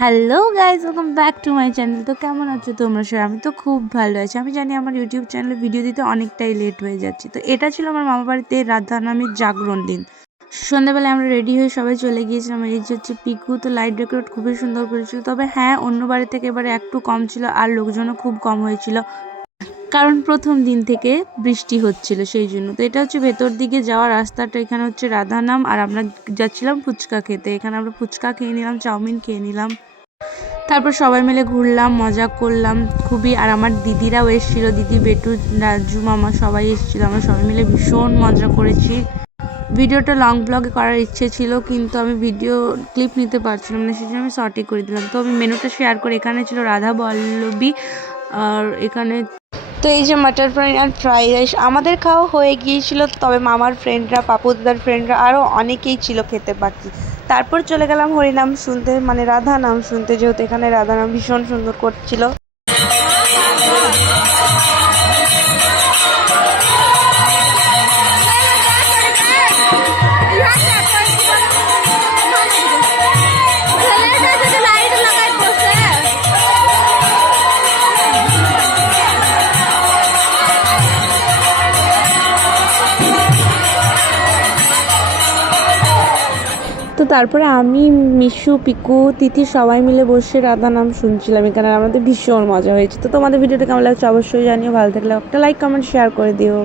Hello guys, welcome back to my channel. তো কেমন আছো তোমরা সবাই? আমি তো খুব ভালো আছি। আমি জানি আমার ইউটিউব চ্যানেলে ভিডিও দিতে অনেকটাই লেট হয়ে যাচ্ছে। তো এটা ছিল আমার মামা বাড়িতে রাধা নামের জাগরণ দিন। সন্ধ্যাবেলায় আমরা রেডি হয়ে সবাই চলে গিয়েছিলাম। এই যে হচ্ছে পিকু। তো লাইট ডেকোরেট খুবই সুন্দর করেছিল, তবে হ্যাঁ, অন্য বাড়ি থেকে এবারে একটু কম ছিল আর লোকজনও খুব কম হয়েছিল, কারণ প্রথম দিন থেকে বৃষ্টি হচ্ছিল সেই জন্য। তো এটা হচ্ছে ভেতর দিকে যাওয়ার রাস্তাটা। এখানে হচ্ছে রাধা নাম, আর আমরা যাচ্ছিলাম ফুচকা খেতে। এখানে আমরা ফুচকা খেয়ে নিলাম, চাউমিন খেয়ে নিলাম, তারপর সবাই মিলে ঘুরলাম, মজা করলাম খুবই। আর আমার দিদিরাও এসেছিলো, দিদি, বেটু, রাজু মামা সবাই এসেছিলো। আমরা সবাই মিলে ভীষণ মজা করেছি। ভিডিওটা লং ব্লগে করার ইচ্ছে ছিল, কিন্তু আমি ভিডিও ক্লিপ নিতে পারছিলাম না, সেই জন্য আমি শর্টই করে দিলাম। তো আমি মেনুটা শেয়ার করি। এখানে ছিল রাধা বল্লবী, আর এখানে তো এই যে মাটার পনির আর ফ্রাইড রাইস আমাদের খাওয়া হয়ে গিয়েছিল, তবে মামার ফ্রেন্ডরা, পাপুদার ফ্রেন্ডরা আরও অনেকেই ছিল খেতে বাকি। তারপর চলে গেলাম হরিনাম শুনতে, মানে রাধা নাম শুনতে, যেহেতু এখানে রাধা নাম ভীষণ সুন্দর করছিল। তো তারপরে আমি, মিশু, পিকু, তিথি সবাই মিলে বসে রাধা নাম শুনছিলাম এখানে। আমাদের ভীষণ মজা হয়েছে। তো তোমাদের ভিডিওটা কেমন লাগছে অবশ্যই জানিও। ভালো থাকলে একটা লাইক, কমেন্ট, শেয়ার করে দিও।